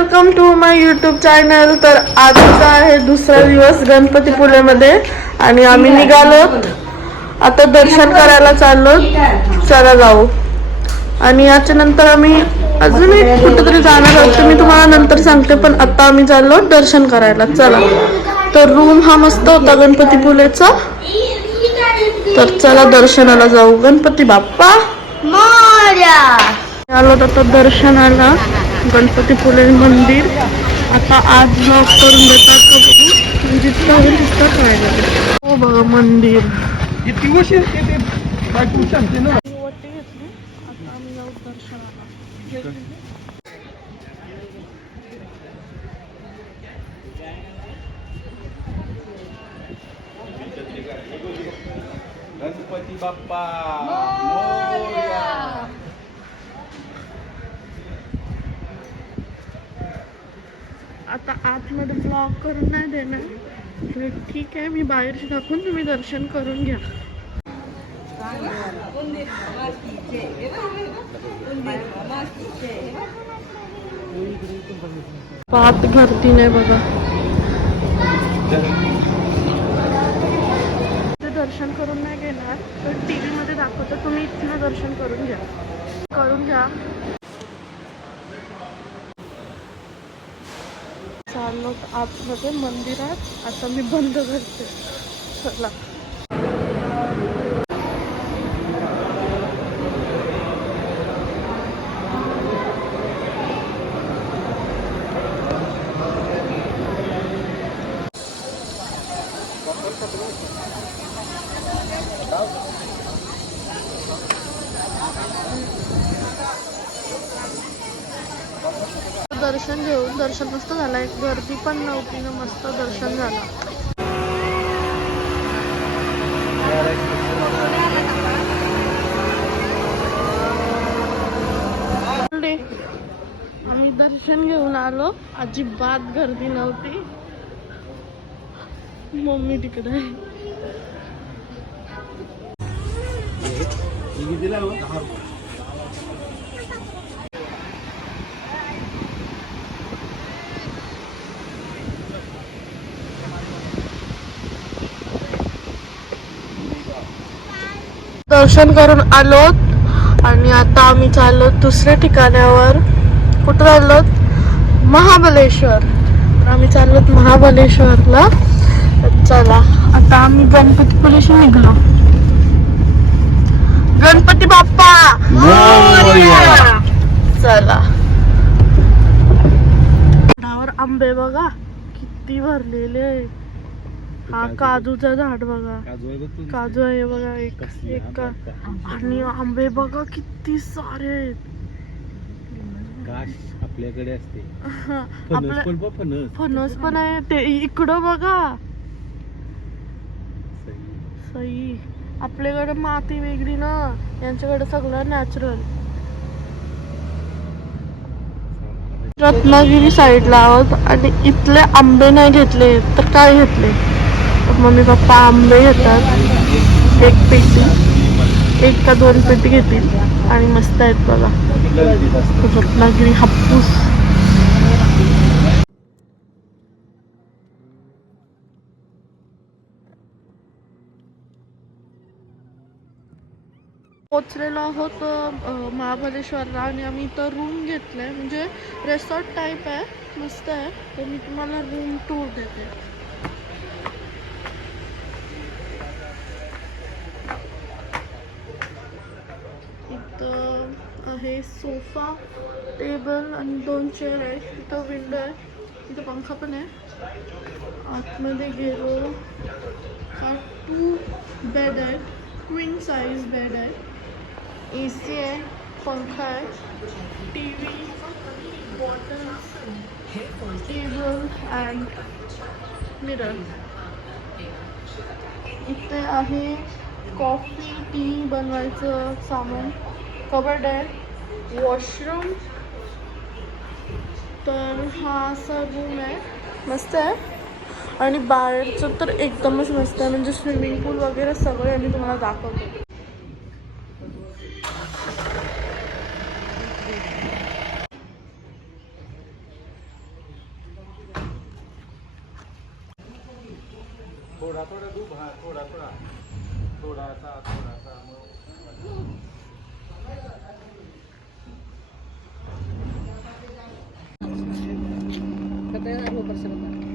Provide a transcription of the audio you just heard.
Welcome to my YouTube channel. तर आजचा आहे दुसरा दिवस गणपतीपुळेमध्ये आणि आम्ही निघालो आता दर्शन करायला चाललो. चला जाऊ. आणि याच्या नंतर आम्ही अजून एक कुठेतरी जाणार आहोत ते मी तुम्हाला नंतर सांगते, पण आता आम्ही चाललो दर्शन करायला. चला. तर रूम हा मस्त होता गणपतीपुळेचा. तर चला दर्शनाला जाऊ. गणपती बाप्पा मोरया. आलो आता दर्शनाला गणपतीपुळे मंदिर. आता आज ब्लॉक करून देतात का बघू, जितकं होईल तितकं करायला. हो बघा मंदिर. आता आम्ही जाऊ दर्शनाला. गणपती बाप्पा मोरया. आता आतमध्ये ब्लॉक करून नाही देणार. ठीक आहे, मी बाहेरशी दाखवून तुम्ही दर्शन करून घ्या. पात भरती नाही बघा. दर्शन करून नाही घेणार तर टीव्ही मध्ये दाखवतो, तुम्ही इथनं दर्शन करून घ्या. चाललो आतमध्ये मंदिरात. आता मी बंद करते. चला. दर्शन घेऊन दर्शन मस्त झालं. एक गर्दी पण नव्हती ना, मस्त दर्शन झालं. आम्ही दर्शन घेऊन आलो. अजिबात गर्दी नव्हती. मम्मी तिकडे आहे. दर्शन करून आलोत आणि आता आम्ही चाललो दुसऱ्या ठिकाणावर. कुठं चाललो? महाबलेश्वर. आम्ही चाललो महाबलेश्वरला. चला आता आम्ही गणपतीपुळेशी निघलो. गणपती बाप्पा मोरया. चला. झाडावर आंबे बघा किती भरलेले. हा काजूचं झाड बघा. काजू आहे बघा. एक आणि आंबे बघा किती सारे आहेत. आपल्याकडे असते फणस पण आहे. ते इकडं बघा. सई. आपल्याकडे माती वेगळी ना, यांच्याकडे सगळं नॅचरल. रत्नागिरी साईडला आहोत आणि इथले आंबे नाही घेतले तर काय घेतले? मम्मी पप्पा आंबे घेतात. एक पेटी, एक का दोन पेटी घेतील आणि मस्त आहेत बघा. रत्नागिरी हापूस. पोचलेलो आहोत महाबलेश्वरला आणि आम्ही इथं रूम घेतलाय. म्हणजे रेसॉर्ट टाईप आहे, मस्त आहे. तर मी तुम्हाला रूम टूर देते. इथं आहे सोफा, टेबल आणि 2 चेअर आहेत. इथं विंडो आहे, इथं पंखा पण आहे. आतमध्ये गेलो हा 2 बेड आहे, क्वीन साइज बेड आहे. AC आहे, पंखा आहे, TV, bottle, table and mirror. इथे आहे कॉफी टी बनवायचं सामान. कबर्ड आहे, वॉशरूम. तर हा असा रूम आहे, मस्त आहे. आणि बाहेरचं तर एकदमच मस्त आहे. म्हणजे स्विमिंग पूल वगैरे सगळे आम्ही तुम्हाला दाखवतो. थोडा थोडा दूध हा थोडा थोडा थोडासा थोडासा मग Katanya ano para sa mata?